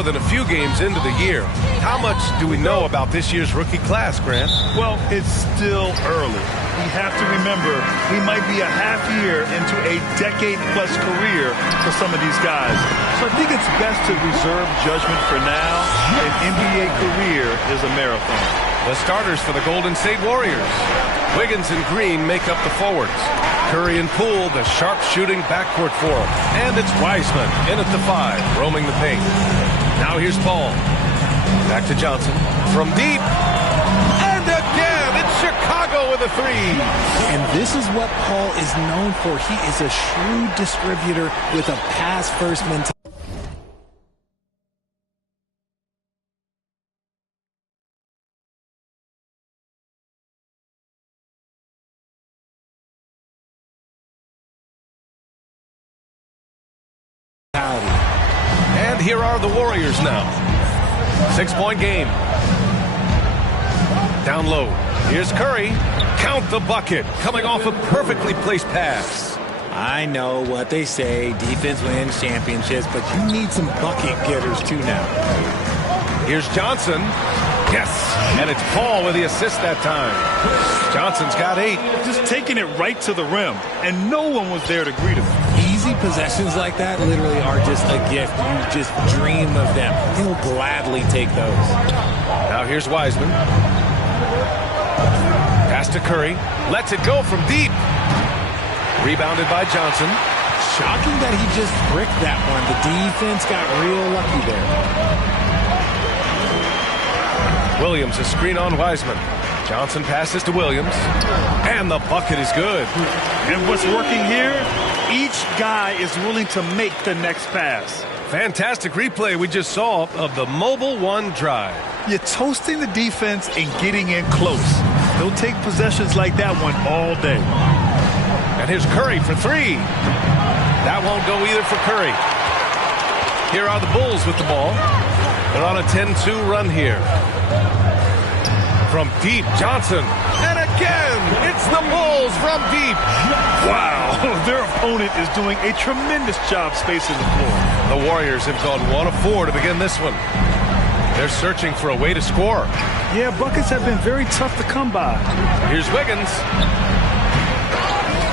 more than a few games into the year. How much do we know about this year's rookie class, Grant? Well, it's still early. We have to remember we might be a half year into a decade-plus career for some of these guys. So I think it's best to reserve judgment for now. An NBA career is a marathon. The starters for the Golden State Warriors. Wiggins and Green make up the forwards. Curry and Poole, the sharp-shooting backcourt for them. And it's Wiseman in at the 5, roaming the paint. Now here's Paul. Back to Johnson. From deep. And again, it's Chicago with a 3. And this is what Paul is known for. He is a shrewd distributor with a pass-first mentality. And here are the Warriors now. 6-point game. Down low. Here's Curry. Count the bucket. Coming off a perfectly placed pass. I know what they say. Defense wins championships, but you need some bucket getters too now. Here's Johnson. Yes. And it's Paul with the assist that time. Johnson's got 8. Just taking it right to the rim, and no one was there to greet him. Easy possessions like that literally are just a gift. You just dream of them. He'll gladly take those. Now here's Wiseman. Pass to Curry. Lets it go from deep. Rebounded by Johnson. Shocking that he just bricked that one. The defense got real lucky there. Williams, a screen on Wiseman. Johnson passes to Williams. And the bucket is good. And what's working here? Each guy is willing to make the next pass. Fantastic replay we just saw of the mobile 1 drive. You're toasting the defense and getting in close. They'll take possessions like that one all day. And here's Curry for 3. That won't go either for Curry. Here are the Bulls with the ball. They're on a 10-2 run here. From deep, Johnson. And again, it's the Bulls from deep. Wow, their opponent is doing a tremendous job spacing the floor. The Warriors have gone 1 of 4 to begin this one. They're searching for a way to score. Yeah, buckets have been very tough to come by. Here's Wiggins.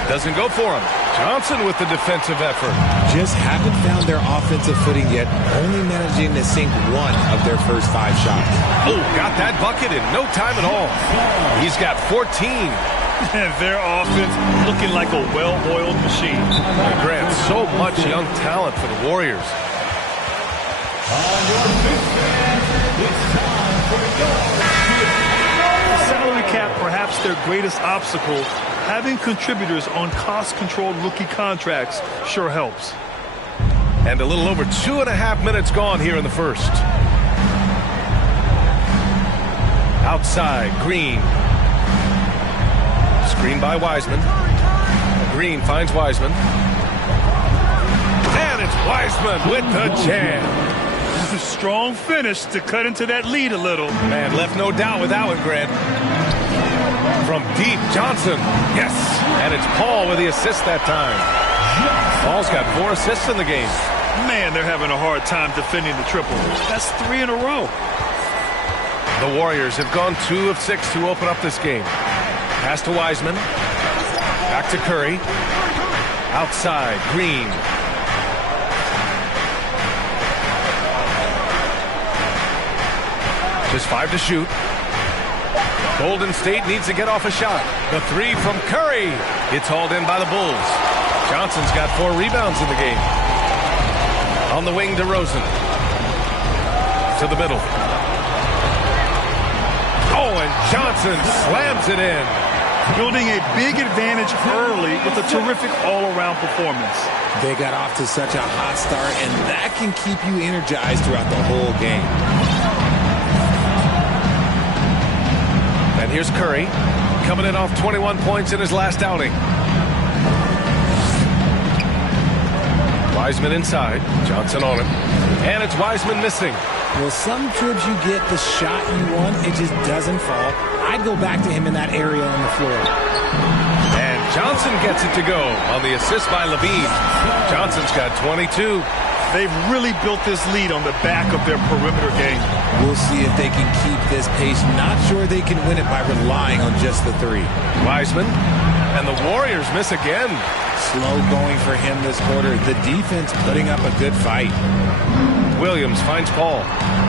Doesn't go for him. Johnson with the defensive effort. Just haven't found their offensive footing yet, only managing to sink 1 of their first 5 shots. Oh, got that bucket in no time at all. He's got 14. And their offense looking like a well-oiled machine. Grant, so much young talent for the Warriors. The salary cap, perhaps their greatest obstacle. Having contributors on cost-controlled rookie contracts sure helps. And a little over 2.5 minutes gone here in the first. Outside, Green. Screen by Wiseman. Green finds Wiseman. And it's Wiseman with the jam. A strong finish to cut into that lead a little. Man, left no doubt with that one, Grant. From deep, Johnson. Yes. And it's Paul with the assist that time. Paul's got 4 assists in the game. Man, they're having a hard time defending the triple. That's 3 in a row. The Warriors have gone 2 of 6 to open up this game. Pass to Wiseman. Back to Curry. Outside, Green. Just 5 to shoot. Golden State needs to get off a shot. The 3 from Curry. It's hauled in by the Bulls. Johnson's got 4 rebounds in the game. On the wing, DeRozan. To the middle. Oh, and Johnson slams it in. Building a big advantage early with a terrific all-around performance. They got off to such a hot start, and that can keep you energized throughout the whole game. And here's Curry, coming in off 21 points in his last outing. Wiseman inside, Johnson on him, and it's Wiseman missing. Well, some trips you get the shot you want, it just doesn't fall. I'd go back to him in that area on the floor. And Johnson gets it to go on the assist by Levine. Johnson's got 22. They've really built this lead on the back of their perimeter game. We'll see if they can keep this pace. Not sure they can win it by relying on just the three. Wiseman, and the Warriors miss again. Slow going for him this quarter. The defense putting up a good fight. Williams finds Paul.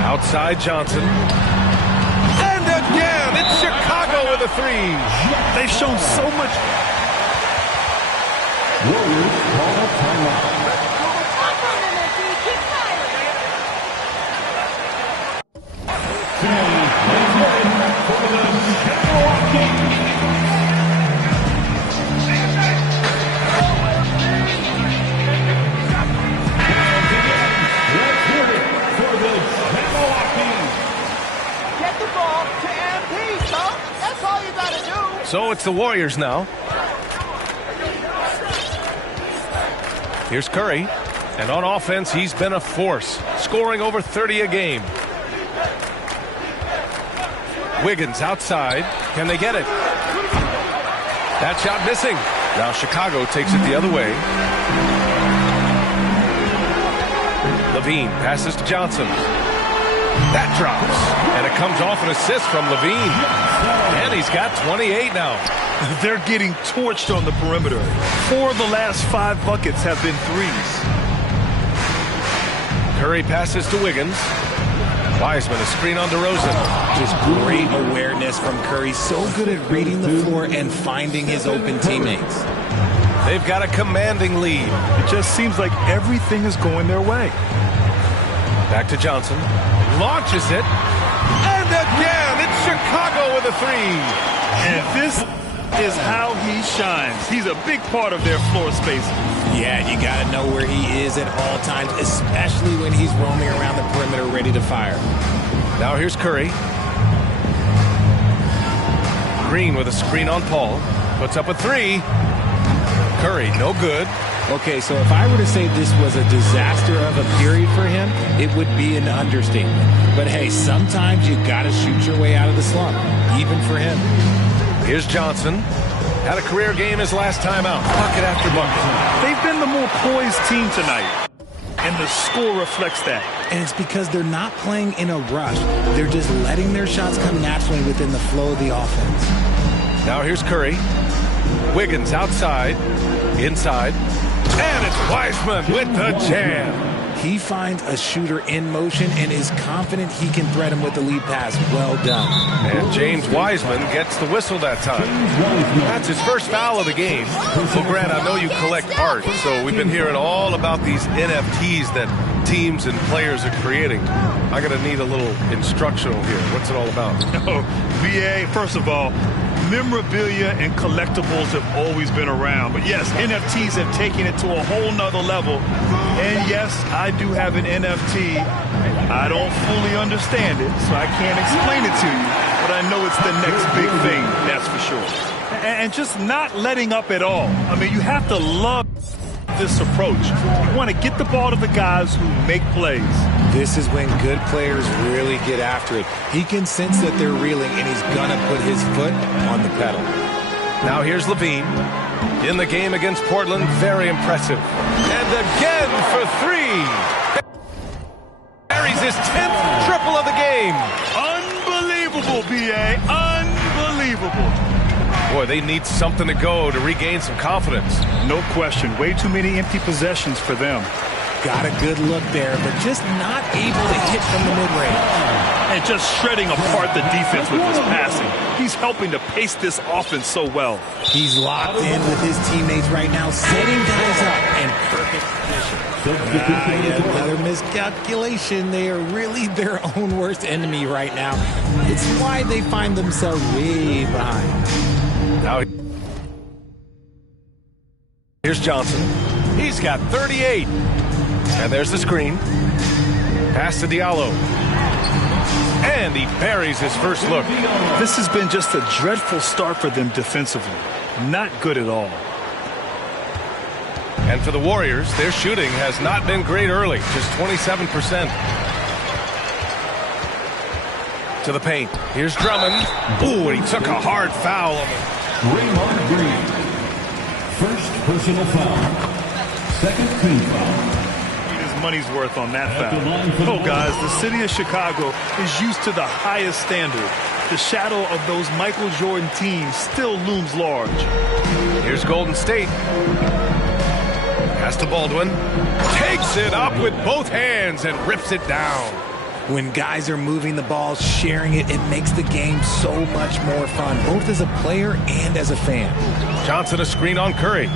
Outside Johnson. And again, it's Chicago with a three. They've shown so much. Warriors call a timeout. So it's the Warriors now. Here's Curry. And on offense, he's been a force, scoring over 30 a game. Wiggins outside. Can they get it? That shot missing. Now Chicago takes it the other way. Levine passes to Johnson. That drops. And it comes off an assist from Levine. And he's got 28 now. They're getting torched on the perimeter. 4 of the last 5 buckets have been threes. Curry passes to Wiggins. Wiseman, a screen on DeRozan. Just great awareness from Curry. So good at reading the floor and finding his open teammates. They've got a commanding lead. It just seems like everything is going their way. Back to Johnson. Launches it. And again, it's Chicago with a three. And this is how he shines. He's a big part of their floor space. Yeah, you got to know where he is at all times, especially when he's roaming around the perimeter ready to fire. Now here's Curry. Green with a screen on Paul. Puts up a three. Curry, no good. Okay, so if I were to say this was a disaster of a period for him, it would be an understatement. But hey, sometimes you got to shoot your way out of the slump, even for him. Here's Johnson. Had a career game his last time out. Bucket after bucket. They've been the more poised team tonight, and the score reflects that. And it's because they're not playing in a rush. They're just letting their shots come naturally within the flow of the offense. Now here's Curry. Wiggins outside. Inside. And it's Wiseman with the jam. He finds a shooter in motion and is confident he can thread him with the lead pass. Well done. And James Wiseman gets the whistle that time. That's his first foul of the game. Well, Grant, I know you collect art, so we've been hearing all about these NFTs that teams and players are creating. I'm going to need a little instructional here. What's it all about? Oh, VA, first of all, memorabilia and collectibles have always been around. But yes, NFTs have taken it to a whole nother level. And yes, I do have an NFT. I don't fully understand it, so I can't explain it to you. But I know it's the next big thing, that's for sure. And just not letting up at all. I mean, you have to love this approach. You want to get the ball to the guys who make plays. This is when good players really get after it. He can sense that they're reeling, and he's going to put his foot on the pedal. Now here's Levine. In the game against Portland, very impressive. And again for three. Carries his 10th triple of the game. Unbelievable, B.A. Unbelievable. Boy, they need something to go to regain some confidence. No question. Way too many empty possessions for them. Got a good look there, but just not able to hit from the mid-range. And just shredding apart the defense with his passing. He's helping to pace this offense so well. He's locked in with his teammates right now, setting guys up in perfect position. Another miscalculation. They are really their own worst enemy right now. It's why they find themselves way behind. Now here's Johnson. He's got 38. And there's the screen. Pass to Diallo. And he buries his first look. This has been just a dreadful start for them defensively. Not good at all. And for the Warriors, their shooting has not been great early. Just 27%. To the paint. Here's Drummond. Ooh, and he took a hard foul on him. Draymond Green. First personal foul. Second team foul. As money's worth on that foul. Oh, guys, the city of Chicago is used to the highest standard. The shadow of those Michael Jordan teams still looms large. Here's Golden State. Pass to Baldwin. Takes it up with both hands and rips it down. When guys are moving the ball, sharing it, it makes the game so much more fun, both as a player and as a fan. Johnson a screen on Curry.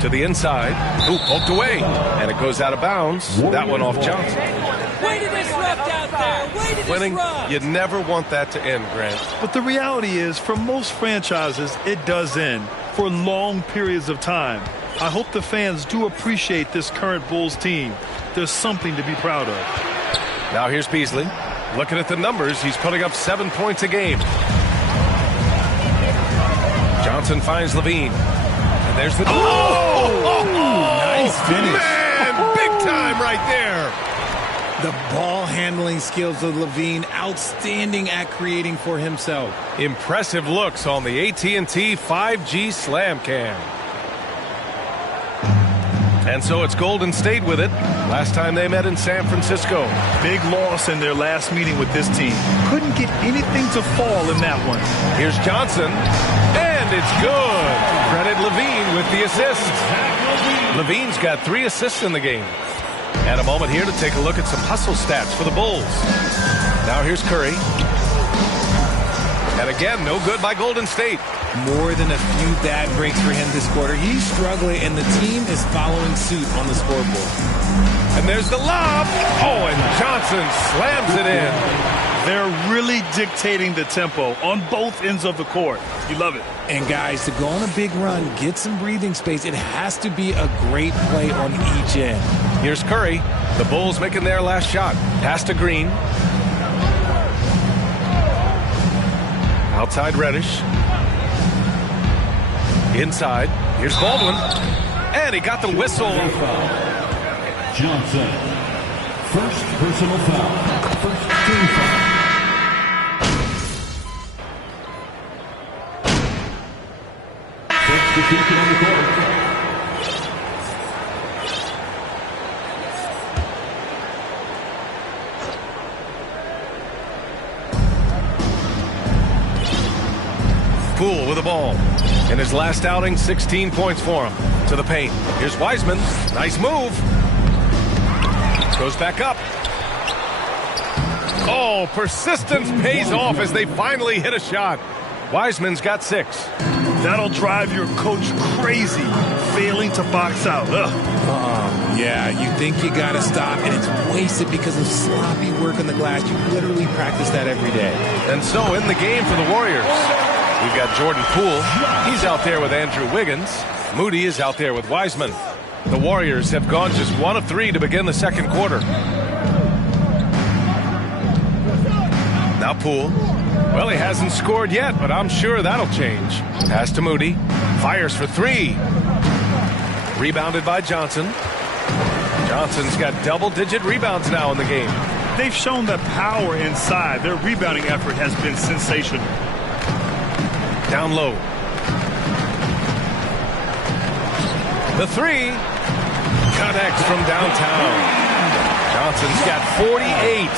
To the inside. Ooh, poked away. And it goes out of bounds. That one off Johnson. Way to disrupt out there. Way to Winning, disrupt. you never want that to end, Grant. But the reality is, for most franchises, it does end for long periods of time. I hope the fans do appreciate this current Bulls team. There's something to be proud of. Now here's Beasley. Looking at the numbers, he's putting up 7 points a game. Johnson finds Levine. And there's the... Nice finish. Man, big time right there. The ball handling skills of Levine, outstanding at creating for himself. Impressive looks on the AT&T 5G Slam Cam. And so it's Golden State with it. Last time they met in San Francisco. Big loss in their last meeting with this team. Couldn't get anything to fall in that one. Here's Johnson. And it's good. Credit Levine with the assist. Levine's got 3 assists in the game. And a moment here to take a look at some hustle stats for the Bulls. Now here's Curry. And again, no good by Golden State. More than a few bad breaks for him this quarter. He's struggling, and the team is following suit on the scoreboard. And there's the lob. Oh, and Johnson slams it in. They're really dictating the tempo on both ends of the court. You love it. And guys, to go on a big run, get some breathing space, it has to be a great play on each end. Here's Curry. The Bulls making their last shot. Pass to Green. Outside Reddish. Inside. Here's Baldwin. And he got the whistle. Johnson. First personal foul. First team foul. Substitution on the court. Poole with the ball. In his last outing, 16 points for him. To the paint. Here's Wiseman. Nice move. Goes back up. Oh, persistence pays off as they finally hit a shot. Wiseman's got 6. That'll drive your coach crazy, failing to box out. Yeah, you think you got to stop, and it's wasted because of sloppy work on the glass. You literally practice that every day. And so in the game for the Warriors, we've got Jordan Poole. He's out there with Andrew Wiggins. Moody is out there with Wiseman. The Warriors have gone just 1 of 3 to begin the second quarter. Now Poole. Well, he hasn't scored yet, but I'm sure that'll change. Pass to Moody. Fires for 3. Rebounded by Johnson. Johnson's got double-digit rebounds now in the game. They've shown the power inside. Their rebounding effort has been sensational. Down low. The 3 connects from downtown. Johnson's got 48.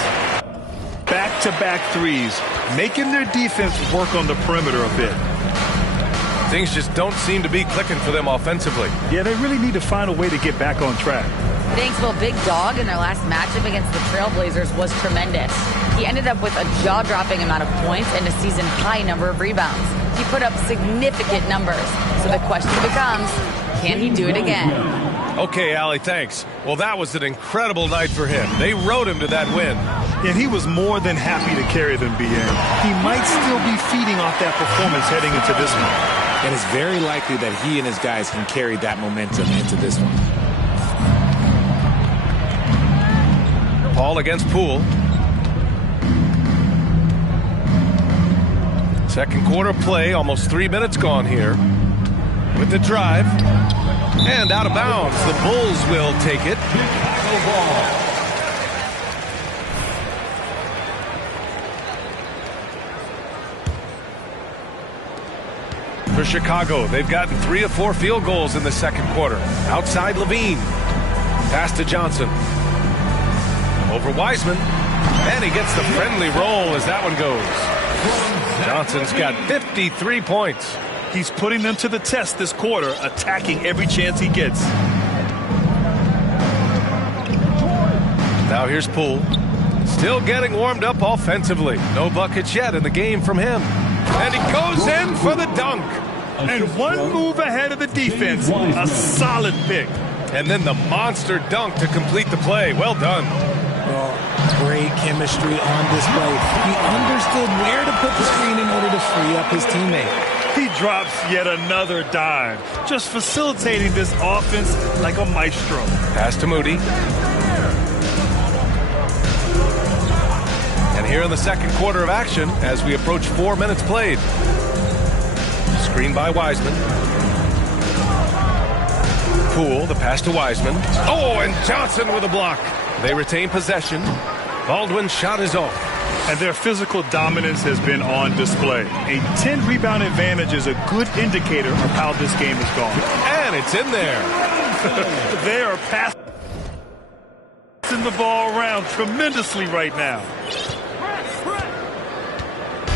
Back-to-back threes, making their defense work on the perimeter a bit. Things just don't seem to be clicking for them offensively. Yeah, they really need to find a way to get back on track. Thanks, well, Big Dog in their last matchup against the Trailblazers was tremendous. He ended up with a jaw-dropping amount of points and a season-high number of rebounds. He put up significant numbers. So the question becomes, can he do it again? Okay, Allie, thanks. Well, that was an incredible night for him. They rode him to that win. And he was more than happy to carry them, BA. He might still be feeding off that performance heading into this one. And it's very likely that he and his guys can carry that momentum into this one. Paul against Poole. Second quarter play, almost 3 minutes gone here. With the drive. And out of bounds. The Bulls will take it. For Chicago, they've gotten 3 of 4 field goals in the second quarter. Outside Levine. Pass to Johnson. Over Wiseman. And he gets the friendly roll as that one goes. Johnson's got 53 points. He's putting them to the test this quarter, attacking every chance he gets. Now here's Poole. Still getting warmed up offensively. No buckets yet in the game from him. And he goes in for the dunk. And one move ahead of the defense. A solid pick. And then the monster dunk to complete the play. Well done. Great chemistry on display. He understood where to put the screen in order to free up his teammate. He drops yet another dime, just facilitating this offense like a maestro. Pass to Moody. And here in the second quarter of action as we approach 4 minutes played. Screen by Wiseman. Poole, the pass to Wiseman. Oh, and Johnson with a block. They retain possession. Baldwin's shot is off. And their physical dominance has been on display. A 10-rebound advantage is a good indicator of how this game has gone. And it's in there. They are passing the ball around tremendously right now.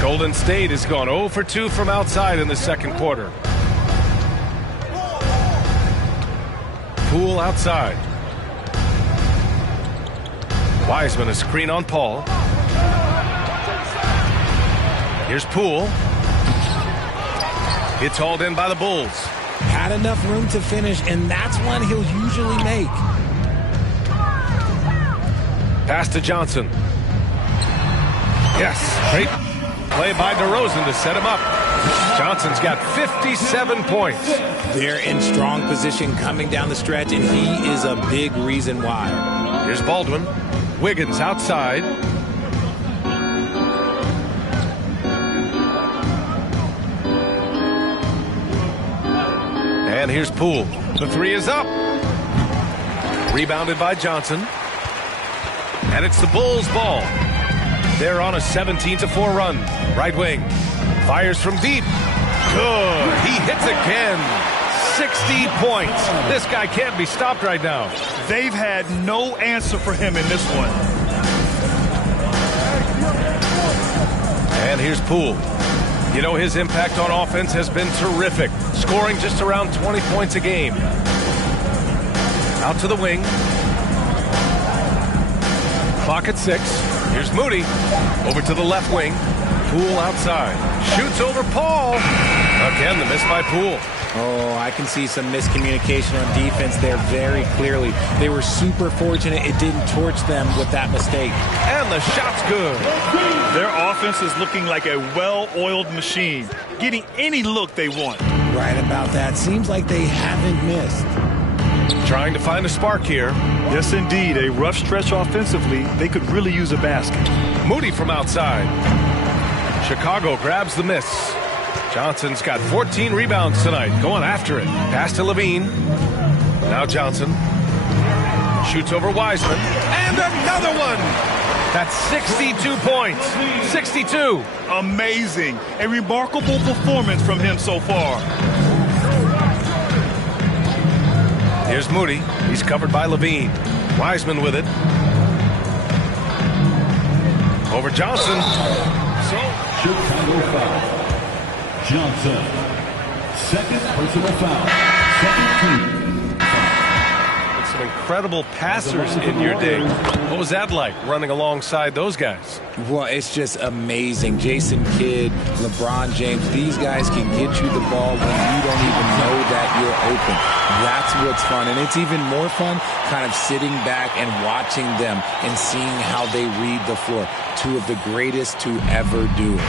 Golden State has gone 0 for 2 from outside in the second quarter. Poole outside. Wiseman a screen on Paul. Here's Poole. It's hauled in by the Bulls. Had enough room to finish, and that's one he'll usually make. Pass to Johnson. Yes, great play by DeRozan to set him up. Johnson's got 57 points. They're in strong position coming down the stretch, and he is a big reason why. Here's Baldwin. Wiggins outside. And here's Poole. The three is up. Rebounded by Johnson. And it's the Bulls' ball. They're on a 17-4 run. Right wing. Fires from deep. Good. He hits again. 60 points. This guy can't be stopped right now. They've had no answer for him in this one. And here's Poole. You know, his impact on offense has been terrific, scoring just around 20 points a game. Out to the wing. Clock at 6. Here's Moody. Over to the left wing. Poole outside. Shoots over Paul. Again, the miss by Poole. Oh, I can see some miscommunication on defense there very clearly. They were super fortunate it didn't torch them with that mistake. And the shot's good. Their offense is looking like a well-oiled machine, getting any look they want. Right about that. Seems like they haven't missed. Trying to find a spark here. Yes, indeed. A rough stretch offensively. They could really use a basket. Moody from outside. Chicago grabs the miss. Johnson's got 14 rebounds tonight, going after it. Pass to Levine. Now Johnson. Shoots over Wiseman. And another one! That's 62 points. 62. Amazing. A remarkable performance from him so far. Here's Moody. He's covered by Levine. Wiseman with it. Over Johnson. Chicago foul. Johnson. Second personal foul. Second team. Some incredible passers in your day. What was that like, running alongside those guys? Well, it's just amazing. Jason Kidd, LeBron James, these guys can get you the ball when you don't even know that you're open. That's what's fun. And it's even more fun kind of sitting back and watching them and seeing how they read the floor. Two of the greatest to ever do it.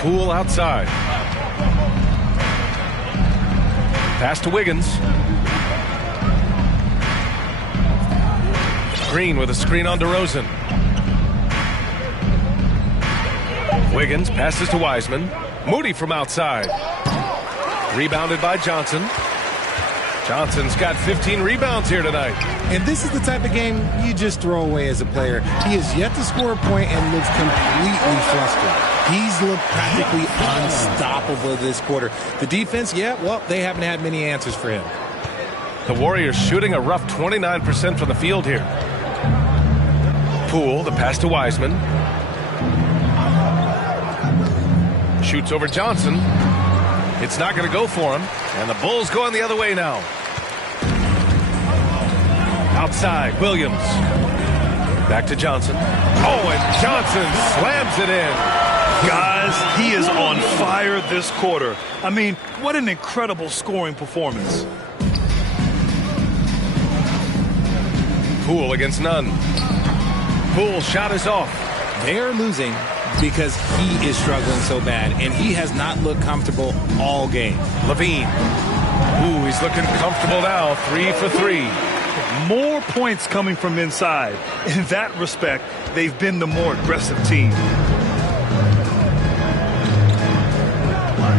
Poole outside. Pass to Wiggins. Green with a screen on DeRozan. Wiggins passes to Wiseman. Moody from outside. Rebounded by Johnson. Johnson's got 15 rebounds here tonight. And this is the type of game you just throw away as a player. He has yet to score a point and looks completely flustered. He's looked practically unstoppable this quarter. The defense, yeah, well, they haven't had many answers for him. The Warriors shooting a rough 29% from the field here. Poole, the pass to Wiseman. Shoots over Johnson. It's not going to go for him. And the Bulls going the other way now. Outside, Williams. Back to Johnson. Oh, and Johnson slams it in. Guys, he is on fire this quarter. I mean, what an incredible scoring performance. Poole against Nunn. Poole shot is off. They are losing because he is struggling so bad, and he has not looked comfortable all game. Levine. Ooh, he's looking comfortable now. 3 for 3. More points coming from inside. In that respect, they've been the more aggressive team.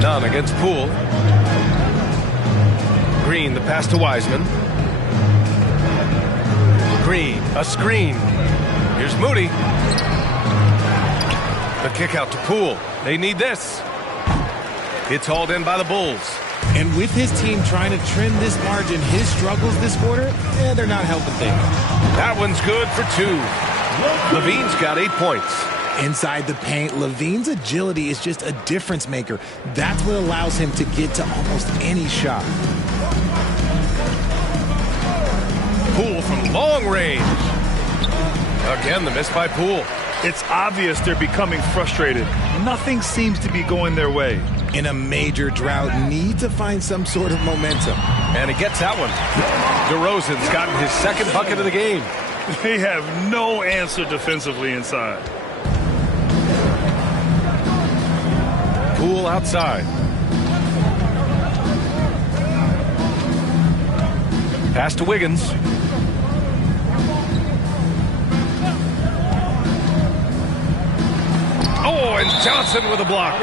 Nunn against Poole. Green, the pass to Wiseman. Green, a screen. Here's Moody. The kick out to Poole. They need this. It's hauled in by the Bulls. And with his team trying to trim this margin, his struggles this quarter, they're not helping things. That one's good for 2. Levine's got 8 points. Inside the paint, Levine's agility is just a difference maker. That's what allows him to get to almost any shot. Poole from long range. Again, the miss by Poole. It's obvious they're becoming frustrated. Nothing seems to be going their way. In a major drought, need to find some sort of momentum. And he gets that one. DeRozan's gotten his second bucket of the game. They have no answer defensively inside. Poole outside. Pass to Wiggins. Oh, and Johnson with a block.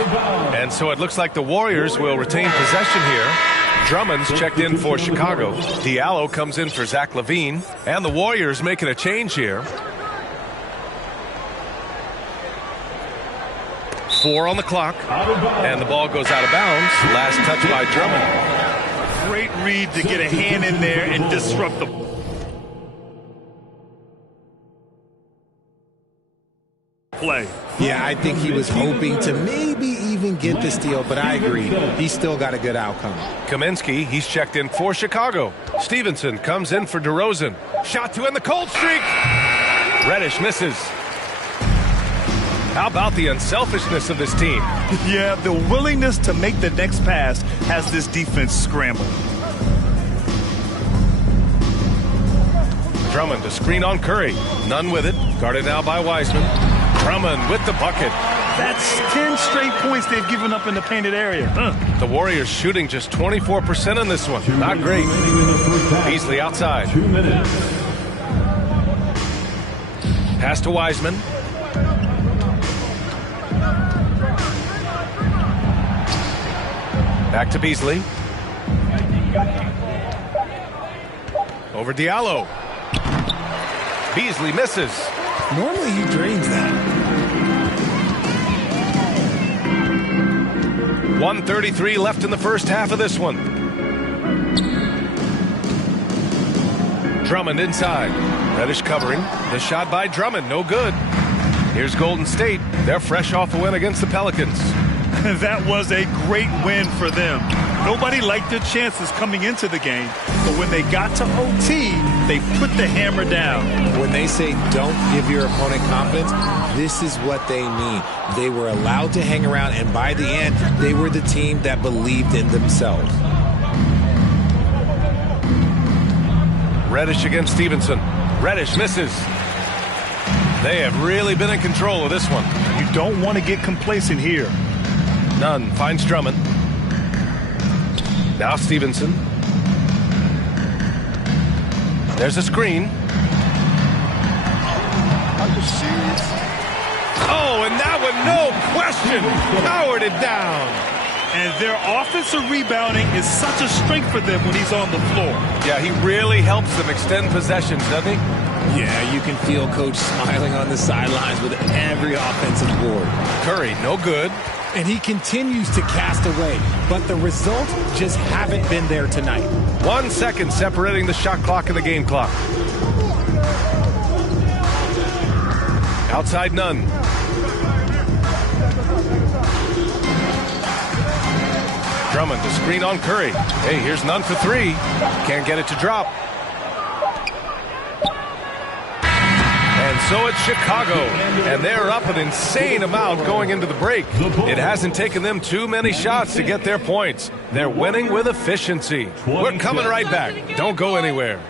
And so it looks like the Warriors will retain possession here. Drummond's checked in for Chicago. Diallo comes in for Zach LaVine. And the Warriors making a change here. 4 on the clock. And the ball goes out of bounds. Last touch by Drummond. Great read to get a hand in there and disrupt the play. Yeah, I think he was hoping to maybe even get the steal, but I agree. He's still got a good outcome. Kaminsky, he's checked in for Chicago. Stevenson comes in for DeRozan. Shot to end the cold streak. Reddish misses. How about the unselfishness of this team? Yeah, the willingness to make the next pass has this defense scrambled. Drummond to screen on Curry. Nunn with it. Guarded now by Wiseman. Drummond with the bucket. That's 10 straight points they've given up in the painted area. The Warriors shooting just 24% on this one. Not great. Beasley outside. 2 minutes. Pass to Wiseman. Back to Beasley. Over Diallo. Beasley misses. Normally he drains that. 1:33 left in the first half of this one. Drummond inside. Reddish covering. The shot by Drummond, no good. Here's Golden State. They're fresh off a win against the Pelicans. That was a great win for them. Nobody liked their chances coming into the game, but when they got to OT, they put the hammer down. When they say don't give your opponent confidence, this is what they mean. They were allowed to hang around, and by the end, they were the team that believed in themselves. Reddish against Stevenson. Reddish misses. They have really been in control of this one. You don't want to get complacent here. Nunn finds Drummond. Now Stevenson. There's a screen. Are you serious? Oh, and that one, no question, powered it down. And their offensive rebounding is such a strength for them when he's on the floor. Yeah, he really helps them extend possessions, doesn't he? Yeah, you can feel Coach smiling on the sidelines with every offensive board. Curry, no good. And he continues to cast away, but the results just haven't been there tonight. 1 second separating the shot clock and the game clock. Outside none. Drummond to screen on Curry. Hey, here's none for three. Can't get it to drop. And so it's Chicago, and they're up an insane amount going into the break. It hasn't taken them too many shots to get their points. They're winning with efficiency. We're coming right back. Don't go anywhere.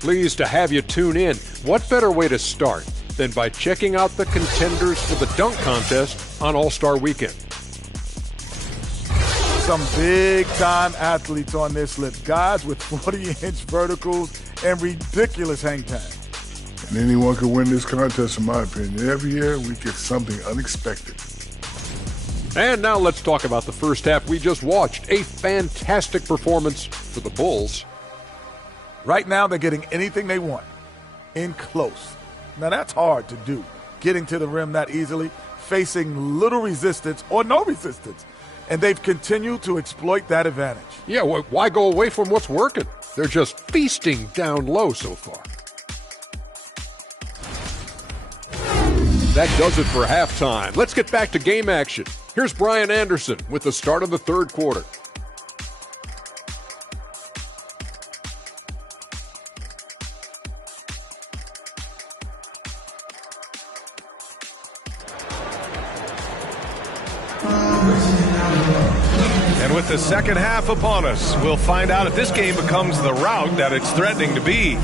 Pleased to have you tune in. What better way to start than by checking out the contenders for the dunk contest on All-Star Weekend? Some big-time athletes on this list. Guys with 40-inch verticals and ridiculous hang time. And anyone can win this contest, in my opinion. Every year, we get something unexpected. And now let's talk about the first half we just watched. A fantastic performance for the Bulls. Right now, they're getting anything they want in close. Now, that's hard to do, getting to the rim that easily, facing little resistance or no resistance. And they've continued to exploit that advantage. Yeah, why go away from what's working? They're just feasting down low so far. That does it for halftime. Let's get back to game action. Here's Brian Anderson with the start of the third quarter. And with the second half upon us, we'll find out if this game becomes the rout that it's threatening to be.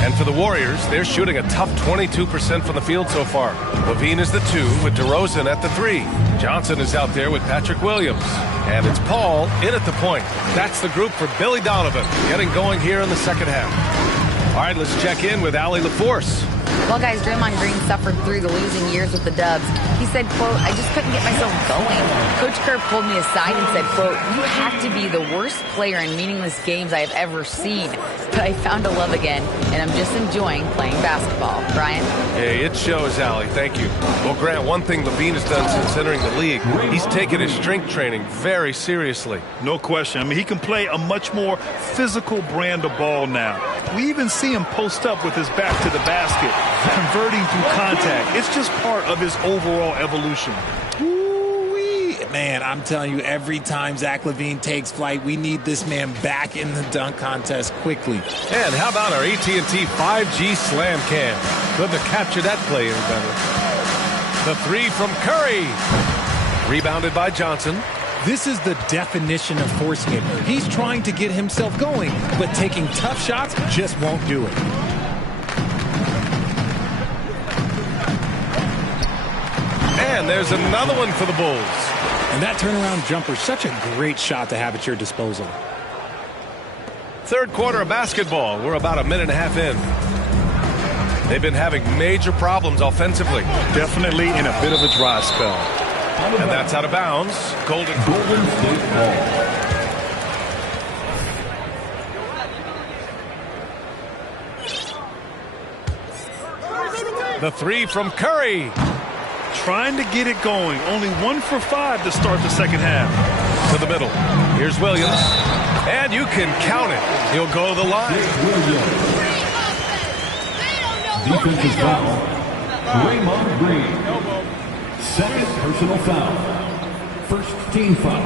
And for the Warriors, they're shooting a tough 22% from the field so far. Levine is the 2 with DeRozan at the 3. Johnson is out there with Patrick Williams. And it's Paul in at the point. That's the group for Billy Donovan getting going here in the second half. All right, let's check in with Allie LaForce. Well, guys, Draymond Green suffered through the losing years with the Dubs. He said, quote, I just couldn't get myself going. Coach Kerr pulled me aside and said, quote, you have to be the worst player in meaningless games I have ever seen. But I found a love again, and I'm just enjoying playing basketball. Brian? Hey, it shows, Allie. Thank you. Well, Grant, one thing Levine has done since entering the league, he's taken his strength training very seriously. No question. I mean, he can play a much more physical brand of ball now. We even see him post up with his back to the basket, converting through contact. It's just part of his overall evolution. Ooh-wee. Man, I'm telling you, every time Zach LaVine takes flight, we need this man back in the dunk contest quickly. And how about our AT&T 5G Slam Cam? Couldn't have captured that play any better. The 3 from Curry. Rebounded by Johnson. This is the definition of forcing it. He's trying to get himself going, but taking tough shots just won't do it. And there's another one for the Bulls. And that turnaround jumper, such a great shot to have at your disposal. Third quarter of basketball. We're about a minute and a half in. They've been having major problems offensively. Definitely in a bit of a dry spell. And that's out of bounds. Golden State ball. The 3 from Curry. Trying to get it going. Only 1 for 5 to start the second half. To the middle. Here's Williams. And you can count it. He'll go to the line. Defensive foul. Draymond Green. Second personal foul. First team foul.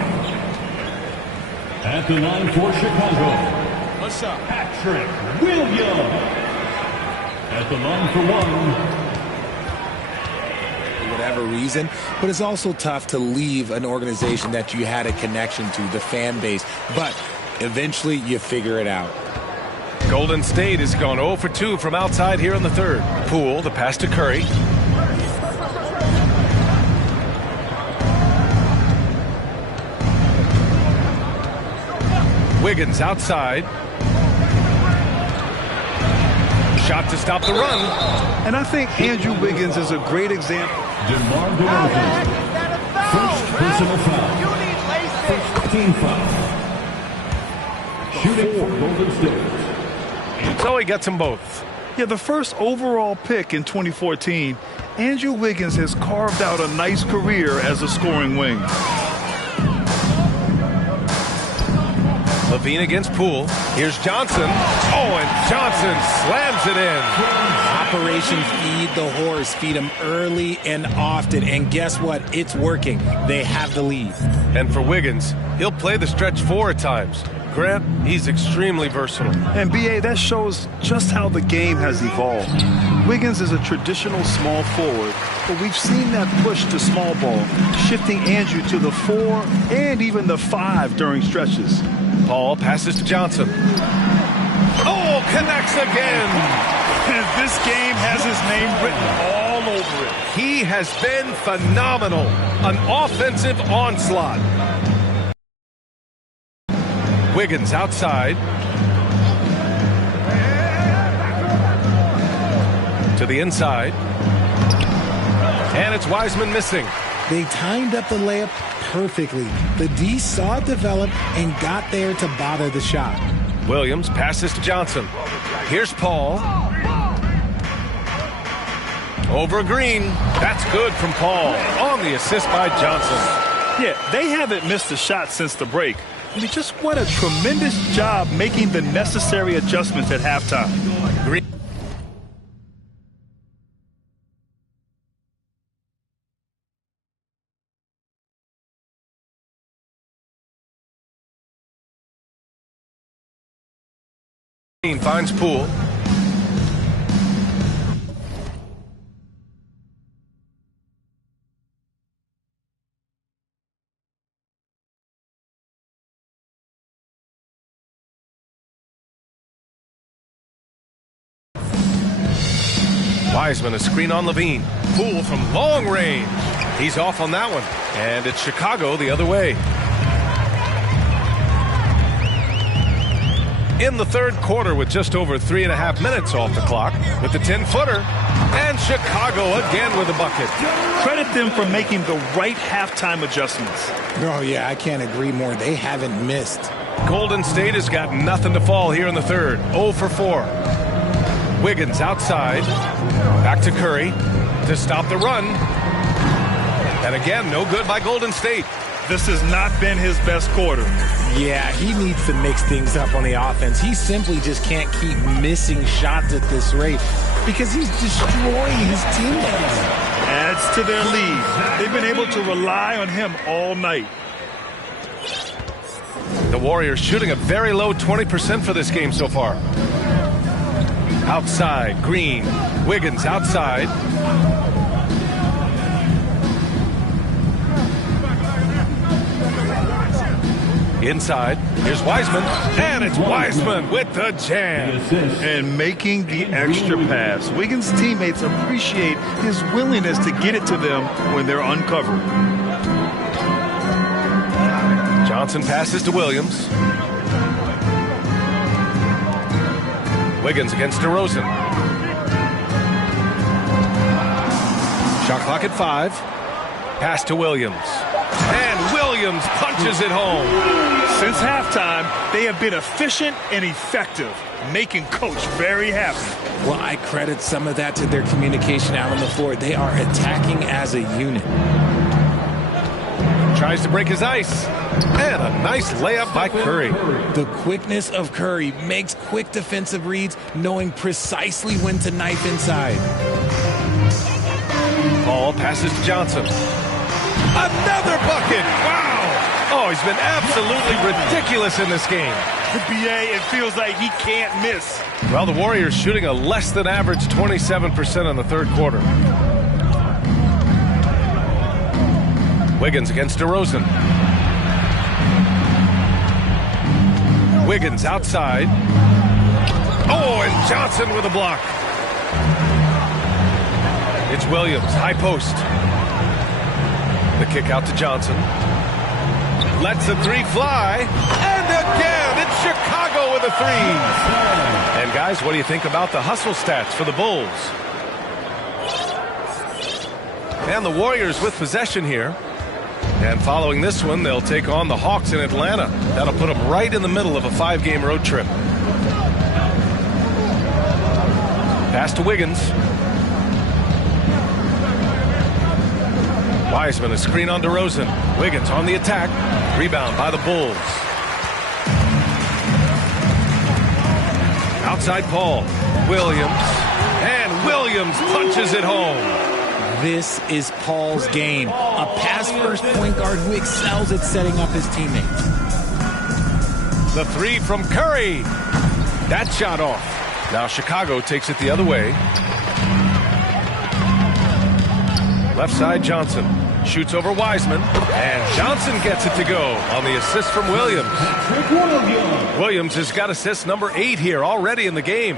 At the line for Chicago, What's up? Patrick Williams at the line for one. For whatever reason, but it's also tough to leave an organization that you had a connection to, the fan base. But eventually you figure it out. Golden State has gone 0 for 2 from outside here in the third. Poole, the pass to Curry. Wiggins outside. Shot to stop the run. And I think Andrew Wiggins is a great example. DeMar DeRozan. First personal foul. First team foul. Shooting for Golden State. So he gets them both. Yeah, the first overall pick in 2014, Andrew Wiggins has carved out a nice career as a scoring wing. Levine against Poole. Here's Johnson. Oh, and Johnson slams it in. Operation Feed the Horse. Feed them early and often. And guess what? It's working. They have the lead. And for Wiggins, he'll play the stretch 4 at times. Grant, he's extremely versatile. And B.A., that shows just how the game has evolved. Wiggins is a traditional small forward, but we've seen that push to small ball, shifting Andrew to the 4 and even the 5 during stretches. Paul passes to Johnson. Oh, connects again. And this game has his name written all over it. He has been phenomenal. An offensive onslaught. Wiggins outside. To the inside. And it's Wiseman missing. They timed up the layup perfectly. The D saw it develop and got there to bother the shot. Williams passes to Johnson. Here's Paul. Over Green. That's good from Paul. On the assist by Johnson. Yeah, they haven't missed a shot since the break. They just went a tremendous job making the necessary adjustments at halftime. Green. Finds Poole. Wiseman, a screen on Levine. Poole from long range. He's off on that one. And it's Chicago the other way. In the third quarter with just over 3.5 minutes off the clock with the 10-footer. And Chicago again with a bucket. Credit them for making the right halftime adjustments. Oh, yeah, I can't agree more. They haven't missed. Golden State has got nothing to fall here in the third. 0 for 4. Wiggins outside. Back to Curry to stop the run. And again, no good by Golden State. This has not been his best quarter. Yeah, he needs to mix things up on the offense. He simply just can't keep missing shots at this rate because he's destroying his teammates. Adds to their lead. They've been able to rely on him all night. The Warriors shooting a very low 20% for this game so far. Outside, Green. Wiggins outside. Inside, here's Wiseman, and it's Wiseman with the jam. And making the extra pass. Wiggins' teammates appreciate his willingness to get it to them when they're uncovered. Johnson passes to Williams. Wiggins against DeRozan. Shot clock at 5. Pass to Williams. And Williams punches it home. Since halftime, they have been efficient and effective, making Coach very happy. Well, I credit some of that to their communication out on the floor. They are attacking as a unit. Tries to break his ice. And a nice layup by Curry. The quickness of Curry makes quick defensive reads, knowing precisely when to knife inside. Paul passes to Johnson. Another bucket! Wow! Oh, he's been absolutely absolutely ridiculous in this game. The BA, it feels like he can't miss. Well, the Warriors shooting a less than average 27% in the third quarter. Wiggins against DeRozan. Wiggins outside. Oh, and Johnson with a block. It's Williams, high post. The kick out to Johnson. Lets the three fly. And again, it's Chicago with a three. And guys, what do you think about the hustle stats for the Bulls? And the Warriors with possession here. And following this one, they'll take on the Hawks in Atlanta. That'll put them right in the middle of a 5-game road trip. Pass to Wiggins. Wiseman, a screen on DeRozan. Wiggins on the attack. Rebound by the Bulls. Outside Paul. Williams. And Williams punches it home. This is Paul's game. A pass-first point guard who excels at setting up his teammates. The three from Curry. That shot off. Now Chicago takes it the other way. Left side Johnson. Shoots over Wiseman. And Johnson gets it to go on the assist from Williams. Williams has got assist number 8 here already in the game.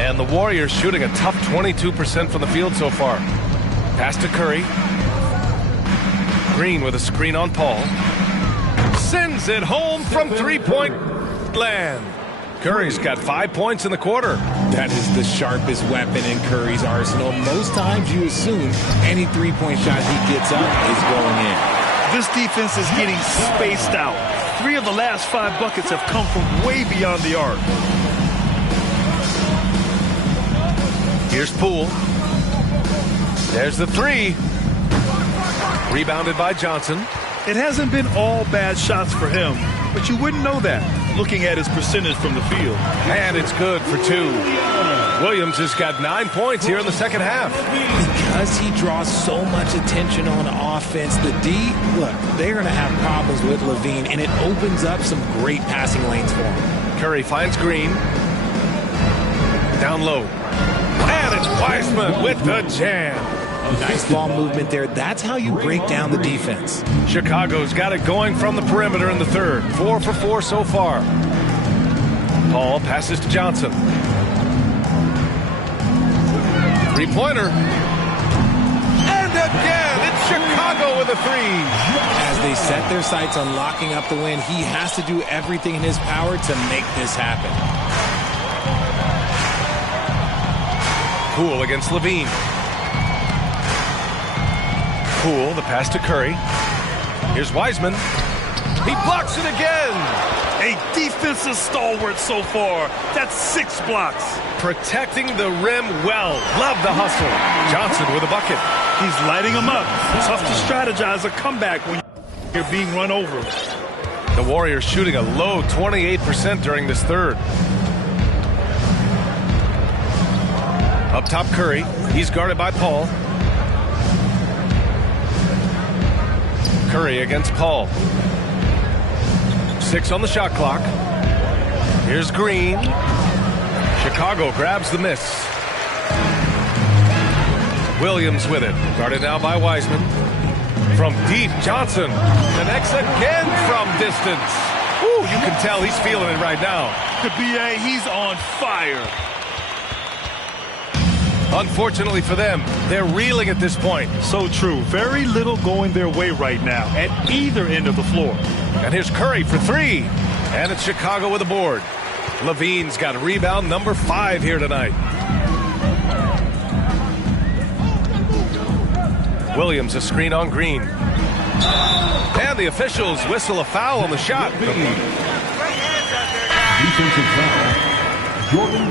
And the Warriors shooting a tough 22% from the field so far. Pass to Curry. Green with a screen on Paul. Sends it home from three-point land. Curry's got 5 points in the quarter. That is the sharpest weapon in Curry's arsenal. Most times you assume any three-point shot he gets up is going in. This defense is getting spaced out. 3 of the last 5 buckets have come from way beyond the arc. Here's Poole. There's the three. Rebounded by Johnson. It hasn't been all bad shots for him, but you wouldn't know that looking at his percentage from the field. And it's good for 2. Williams has got 9 points here in the second half. Because he draws so much attention on offense, the D, look, they're going to have problems with Levine, and it opens up some great passing lanes for him. Curry finds Green. Down low. And it's Wiseman with the jam. Nice ball movement there. That's how you break down the defense. Chicago's got it going from the perimeter in the third. 4 for 4 so far. Paul passes to Johnson. Three-pointer. And again, it's Chicago with a three. As they set their sights on locking up the win, he has to do everything in his power to make this happen. Poole against Levine. Poole, the pass to Curry. Here's Wiseman. He blocks it again. A defensive stalwart so far. That's 6 blocks. Protecting the rim well. Love the hustle. Johnson with a bucket. He's lighting them up. Tough to strategize a comeback when you're being run over. The Warriors shooting a low 28% during this third. Up top, Curry. He's guarded by Paul. Curry against Paul. 6 on the shot clock. Here's Green. Chicago grabs the miss. Williams with it. Guarded now by Wiseman. From deep, Johnson connects again from distance. Ooh, you can tell he's feeling it right now. The BA, he's on fire. Unfortunately for them, they're reeling at this point. So true. Very little going their way right now at either end of the floor. And here's Curry for 3. And it's Chicago with a board. Levine's got rebound number 5 here tonight. Williams a screen on Green. And the officials whistle a foul on the shot. Defensive foul.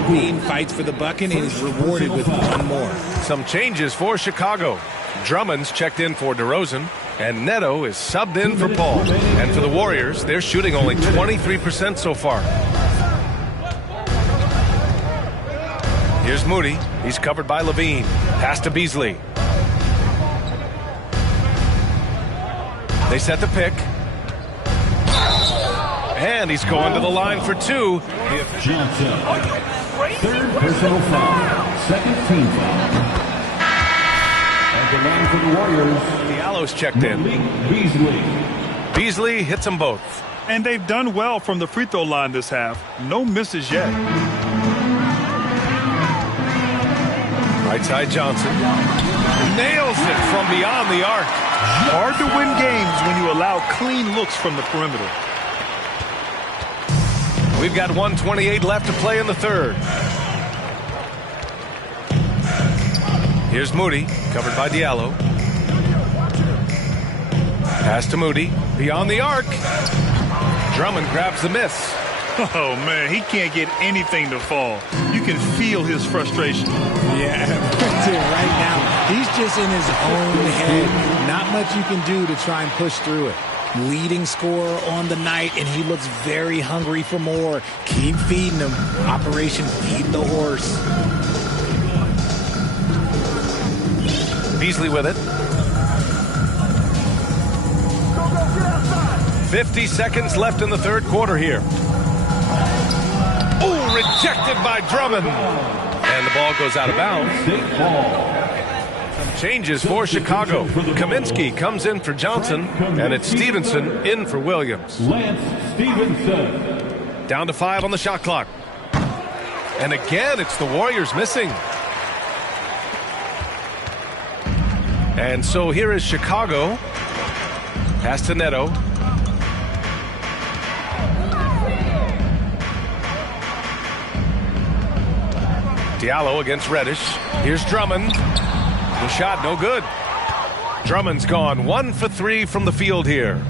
Green fights for the bucket and is rewarded with 1 more. Some changes for Chicago. Drummond's checked in for DeRozan, and Neto is subbed in for Paul. And for the Warriors, they're shooting only 23% so far. Here's Moody. He's covered by Levine. Pass to Beasley. They set the pick. And he's going to the line for two. Johnson. Third personal foul. Second team foul. At the line for the Warriors. Diallo's checked in. Beasley hits them both. And they've done well from the free throw line this half. No misses yet. Right side Johnson. Nails it from beyond the arc. Hard to win games when you allow clean looks from the perimeter. We've got 1:28 left to play in the third. Here's Moody, covered by Diallo. Pass to Moody, beyond the arc. Drummond grabs the miss. Oh, man, he can't get anything to fall. You can feel his frustration. Yeah, that's it right now. He's just in his own head. Not much you can do to try and push through it. Leading scorer on the night, and he looks very hungry for more. Keep feeding him. Operation Feed the Horse. Beasley with it. 50 seconds left in the third quarter here. Oh, rejected by Drummond. And the ball goes out of bounds. Some changes for Chicago. Kaminsky comes in for Johnson, and it's Stevenson in for Williams. Lance Stevenson. Down to 5 on the shot clock. And again, it's the Warriors missing. And so here is Chicago. Pass to Neto. Diallo against Reddish. Here's Drummond. The shot no good. Drummond's gone 1 for 3 from the field here.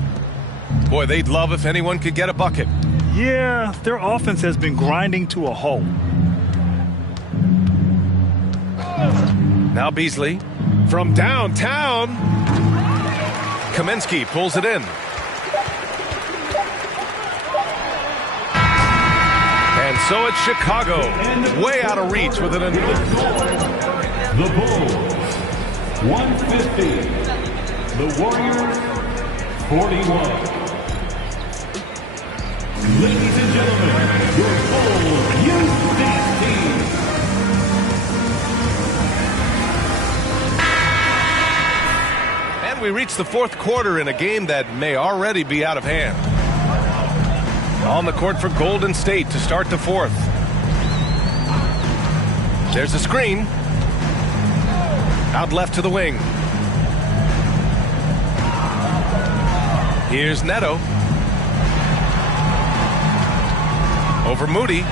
Boy, they'd love if anyone could get a bucket. Yeah, their offense has been grinding to a halt. Now Beasley from downtown. Kaminsky pulls it in. And so it's Chicago, way out of reach with an The Bulls, 150. The Warriors, 41. Ladies and gentlemen, your Bulls Youth Dance Team. And we reach the fourth quarter in a game that may already be out of hand. On the court for Golden State to start the fourth. There's a screen. Out left to the wing. Here's Neto. Over Moody.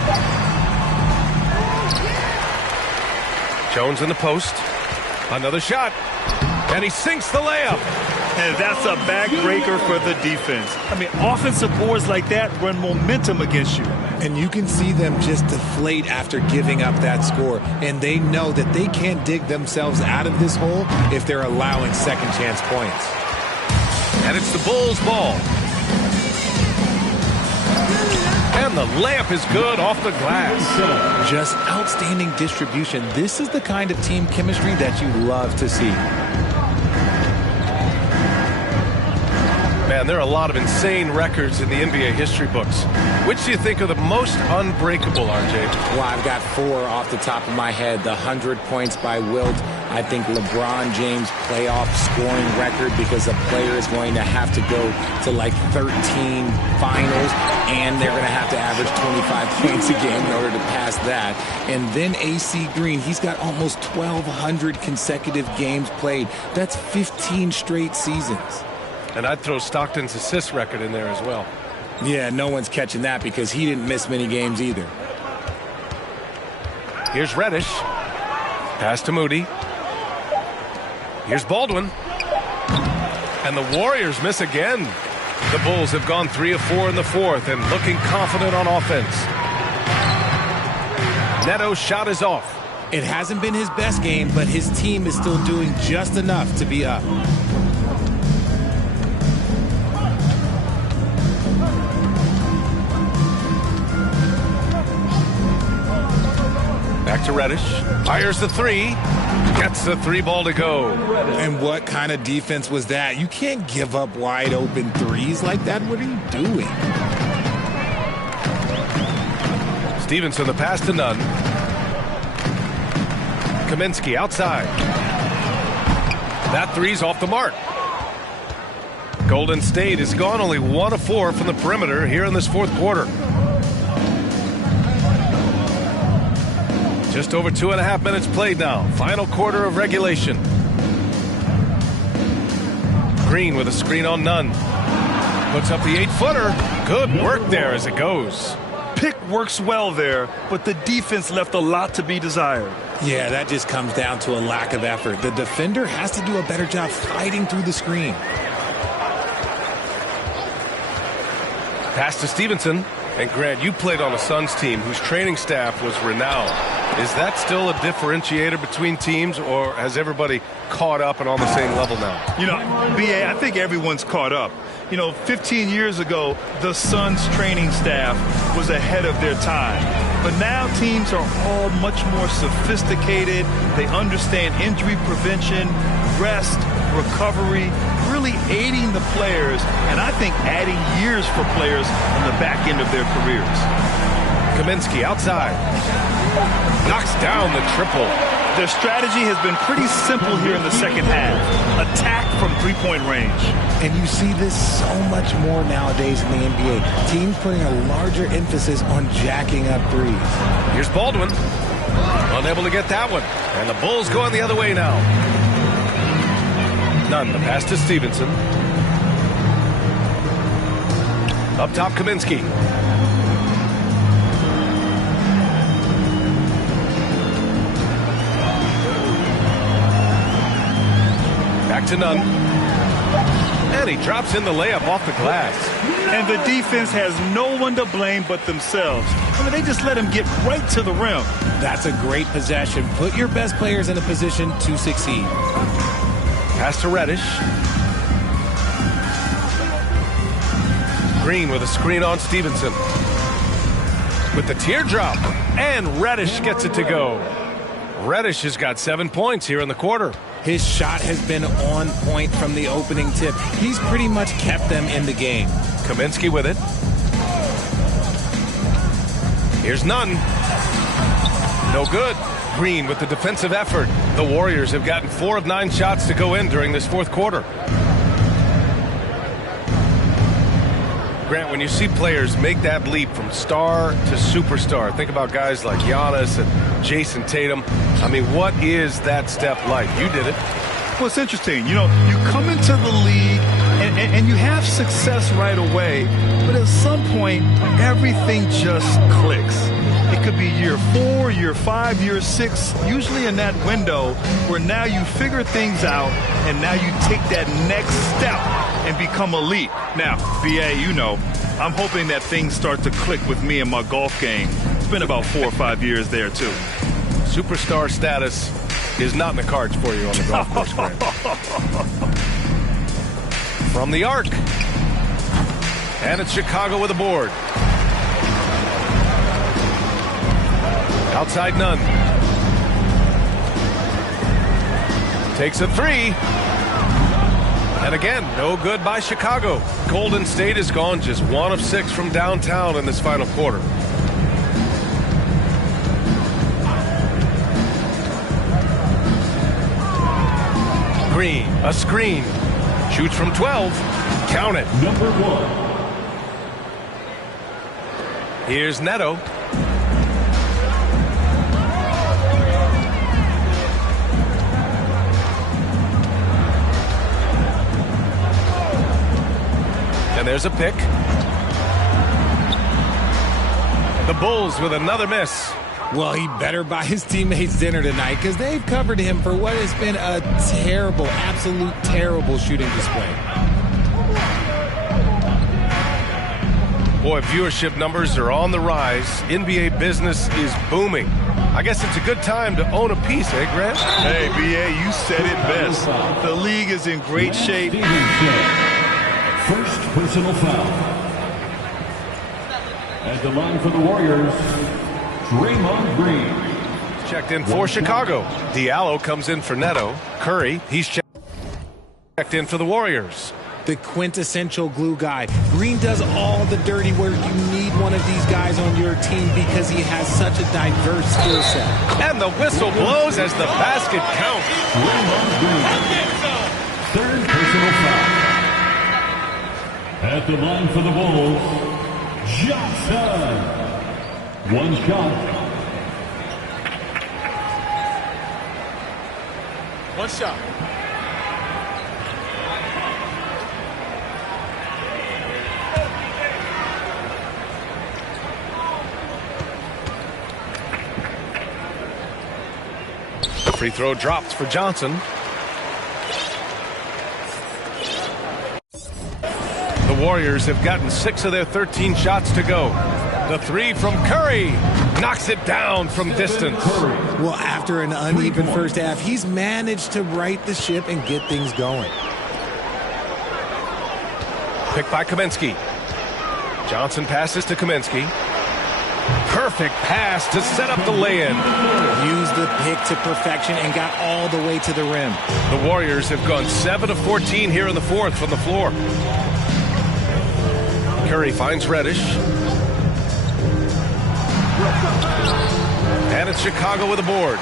Jones in the post. Another shot. And he sinks the layup. And that's a backbreaker for the defense. I mean, offensive boards like that run momentum against you. And you can see them just deflate after giving up that score. And they know that they can't dig themselves out of this hole if they're allowing second chance points. And it's the Bulls' ball. And the layup is good off the glass. Just outstanding distribution. This is the kind of team chemistry that you love to see. Man, there are a lot of insane records in the NBA history books. Which do you think are the most unbreakable, RJ? Well, I've got 4 off the top of my head. The 100 points by Wilt. I think LeBron James playoff scoring record, because a player is going to have to go to like 13 finals, and they're going to have to average 25 points a game in order to pass that. And then AC Green, he's got almost 1,200 consecutive games played. That's 15 straight seasons. And I'd throw Stockton's assist record in there as well. Yeah, no one's catching that because he didn't miss many games either. Here's Reddish. Pass to Moody. Here's Baldwin. And the Warriors miss again. The Bulls have gone 3 of 4 in the fourth and looking confident on offense. Neto's shot is off. It hasn't been his best game, but his team is still doing just enough to be up. Back to Reddish. Fires the 3. Gets the 3 ball to go. And what kind of defense was that? You can't give up wide open threes like that. What are you doing? Stevenson, the pass to Nunn. Kaminsky outside. That three's off the mark. Golden State has gone only 1 of 4 from the perimeter here in this fourth quarter. Just over 2.5 minutes played now. Final quarter of regulation. Green with a screen on Nunn. Puts up the 8-footer. Good work there as it goes. Pick works well there, but the defense left a lot to be desired. Yeah, that just comes down to a lack of effort. The defender has to do a better job fighting through the screen. Pass to Stevenson. And Grant, you played on a Suns team whose training staff was renowned. Is that still a differentiator between teams, or has everybody caught up and on the same level now? You know, B.A., I think everyone's caught up. You know, 15 years ago, the Suns training staff was ahead of their time. But now teams are all much more sophisticated. They understand injury prevention, rest, recovery, really aiding the players, and I think adding years for players on the back end of their careers. Kaminsky outside. Knocks down the triple. Their strategy has been pretty simple here in the second half. Attack from three-point range. And you see this so much more nowadays in the NBA. Teams putting a larger emphasis on jacking up threes. Here's Baldwin. Unable to get that one. And the Bulls going the other way now. Nunn, the pass to Stevenson. Up top, Kaminsky. Back to Nunn. And he drops in the layup off the glass. And the defense has no one to blame but themselves. I mean, they just let him get right to the rim. That's a great possession. Put your best players in a position to succeed. Pass to Reddish. Green with a screen on Stevenson. With the teardrop. And Reddish gets it to go. Reddish has got 7 points here in the quarter. His shot has been on point from the opening tip. He's pretty much kept them in the game. Kaminsky with it. Here's Nunn. No good. Green with the defensive effort. The Warriors have gotten 4 of 9 shots to go in during this fourth quarter. Grant, when you see players make that leap from star to superstar, think about guys like Giannis and Jason Tatum. I mean, what is that step like? You did it. Well, it's interesting. You know, you come into the league and you have success right away, but at some point, everything just clicks. It could be year 4, year 5, year 6, usually in that window where now you figure things out and now you take that next step and become elite. Now, BA, you know, I'm hoping that things start to click with me in my golf game. It's been about 4 or 5 years there, too. Superstar status is not in the cards for you on the golf course, Grant. From the arc. And it's Chicago with a board. Outside Nunn. Takes a 3. And again, no good by Chicago. Golden State has gone just 1 of 6 from downtown in this final quarter. Green, a screen. Shoots from 12. Count it. Number 1. Here's Neto. And there's a pick. The Bulls with another miss. Well, he better buy his teammates dinner tonight because they've covered him for what has been a terrible, absolute terrible shooting display. Boy, viewership numbers are on the rise. NBA business is booming. I guess it's a good time to own a piece, eh, Grant? Hey, BA, you said it best. The league is in great shape. First personal foul. At the line for the Warriors, Draymond Green. Checked in for Chicago. Diallo comes in for Neto. Curry, he's checked in for the Warriors. the quintessential glue guy. Green does all the dirty work. You need one of these guys on your team because he has such a diverse skill set. And the whistle blows as the basket counts. Third personal foul. At the line for the Bulls, Johnson. One shot. One shot. Free throw dropped for Johnson. The Warriors have gotten 6 of their 13 shots to go. The three from Curry knocks it down from distance. Well, after an uneven first half, he's managed to right the ship and get things going. Picked by Kaminsky. Johnson passes to Kaminsky. Perfect pass to set up the lay-in. Used the pick to perfection and got all the way to the rim. The Warriors have gone 7 of 14 here in the fourth from the floor. Curry finds Reddish. And it's Chicago with a board.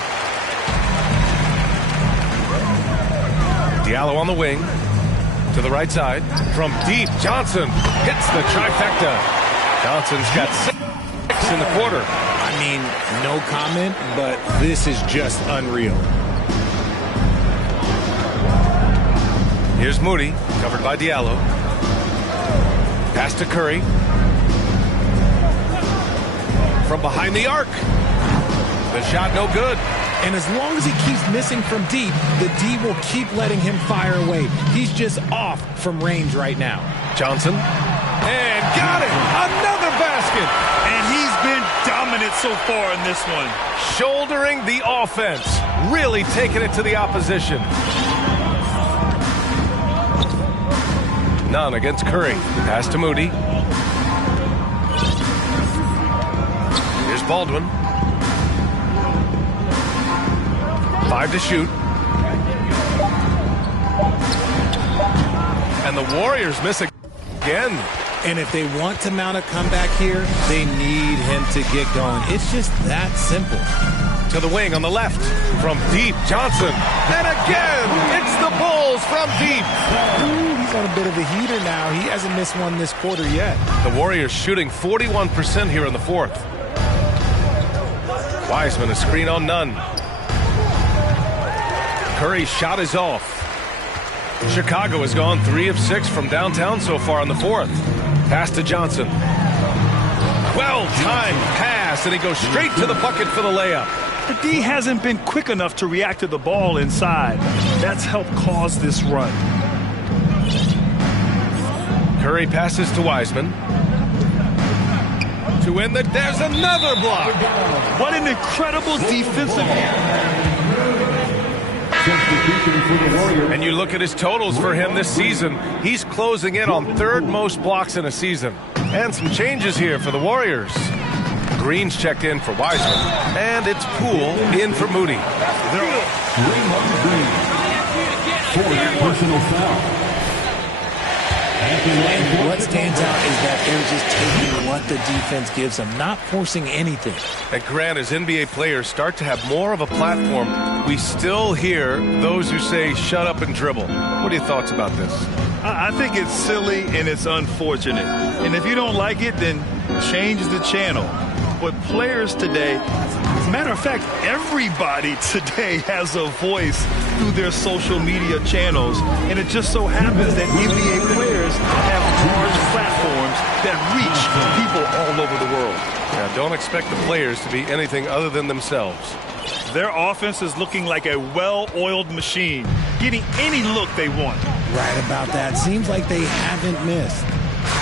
Diallo on the wing. To the right side. From deep, Johnson hits the trifecta. Johnson's got 6 in the quarter. I mean, no comment, but this is just unreal. Here's Moody, covered by Diallo. Pass to Curry. From behind the arc. The shot no good. And as long as he keeps missing from deep, the D will keep letting him fire away. He's just off from range right now. Johnson. And got it! Another basket! And he's been dominant so far in this one. Shouldering the offense. Really taking it to the opposition. None against Curry. Pass to Moody. Here's Baldwin. 5 to shoot. And the Warriors miss again. And if they want to mount a comeback here, they need him to get going. It's just that simple. To the wing on the left. From deep, Johnson. And again, it's the Bulls from deep. Ooh, he's on a bit of a heater now. He hasn't missed one this quarter yet. The Warriors shooting 41% here in the fourth. Wiseman, a screen on none. Curry's shot is off. Chicago has gone 3 of 6 from downtown so far in the fourth. Pass to Johnson. Well-timed pass, and he goes straight to the bucket for the layup. The D hasn't been quick enough to react to the ball inside. That's helped cause this run. Curry passes to Wiseman. To win the... There's another block. What an incredible defensive... And you look at his totals for him this season. He's closing in on 3rd most blocks in a season. And some changes here for the Warriors. Green's checked in for Wiseman. And it's Poole in for Moody. Fourth personal foul. And what stands out is that they're just taking what the defense gives them, not forcing anything. And Grant, as NBA players start to have more of a platform, we still hear those who say, shut up and dribble. What are your thoughts about this? I think it's silly and it's unfortunate. And if you don't like it, then change the channel. But players today, as a matter of fact, everybody today has a voice through their social media channels. And it just so happens that NBA players have large platforms that reach people all over the world. Now, don't expect the players to be anything other than themselves. Their offense is looking like a well-oiled machine, getting any look they want. Right about that. Seems like they haven't missed.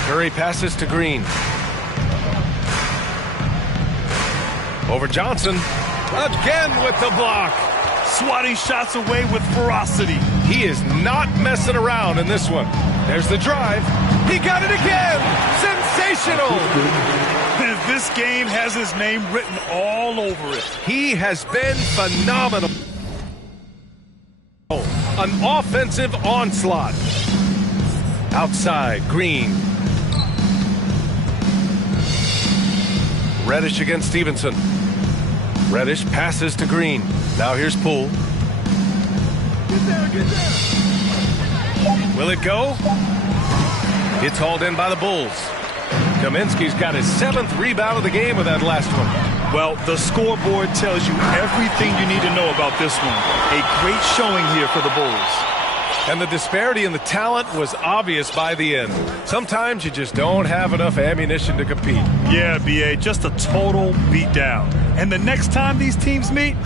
Curry passes to Green. Over Johnson. Again with the block. Swatting shots away with ferocity. He is not messing around in this one. There's the drive. He got it again. Sensational. This game has his name written all over it. He has been phenomenal. An offensive onslaught. Outside, Green. Reddish against Stevenson. Reddish passes to Green. Now here's Poole. Will it go? It's hauled in by the Bulls. Kaminsky's got his 7th rebound of the game with that last one. Well, the scoreboard tells you everything you need to know about this one. A great showing here for the Bulls. And the disparity in the talent was obvious by the end. Sometimes you just don't have enough ammunition to compete. Yeah, B.A., just a total beatdown. And the next time these teams meet,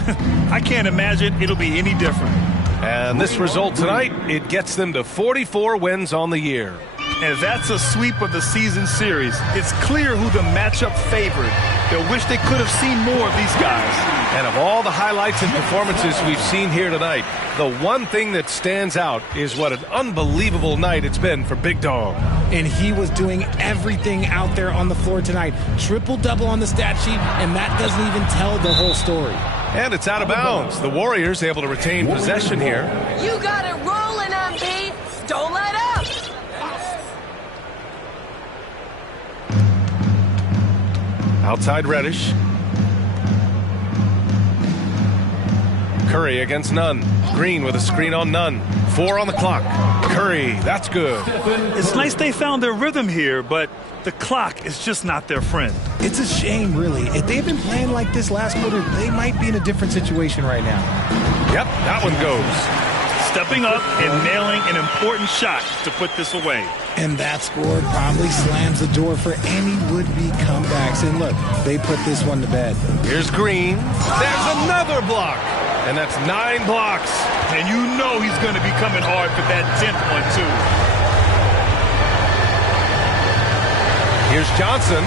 I can't imagine it'll be any different. And this result tonight, it gets them to 44 wins on the year. And that's a sweep of the season series. It's clear who the matchup favored. They'll wish they could have seen more of these guys. And of all the highlights and performances we've seen here tonight, the one thing that stands out is what an unbelievable night it's been for Big Dog. And he was doing everything out there on the floor tonight. Triple-double on the stat sheet, and that doesn't even tell the whole story. And it's out of bounds. The Warriors able to retain possession here. You got it rolling, MB. Don't let up. Outside Reddish. Curry against Nunn. Green with a screen on Nunn. 4 on the clock. Curry, that's good. It's nice they found their rhythm here, but the clock is just not their friend. It's a shame, really. If they've been playing like this last quarter, they might be in a different situation right now. Yep, that one goes. Stepping up and nailing an important shot to put this away. And that score probably slams the door for any would-be comebacks. And look, they put this one to bed. Here's Green. There's another block. And that's 9 blocks. And you know he's going to be coming hard for that 10th one, too. Here's Johnson.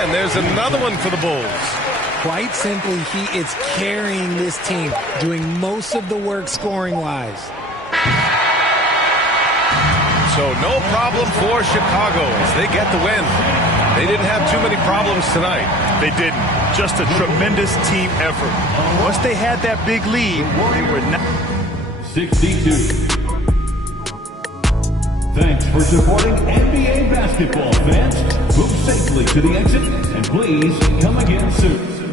And there's another one for the Bulls. Quite simply, he is carrying this team, doing most of the work scoring-wise. So no problem for Chicago as they get the win. They didn't have too many problems tonight. They didn't. Just a tremendous team effort. Once they had that big lead, they were not. 62. Thanks for supporting NBA basketball, fans. Move safely to the exit, and please come again soon.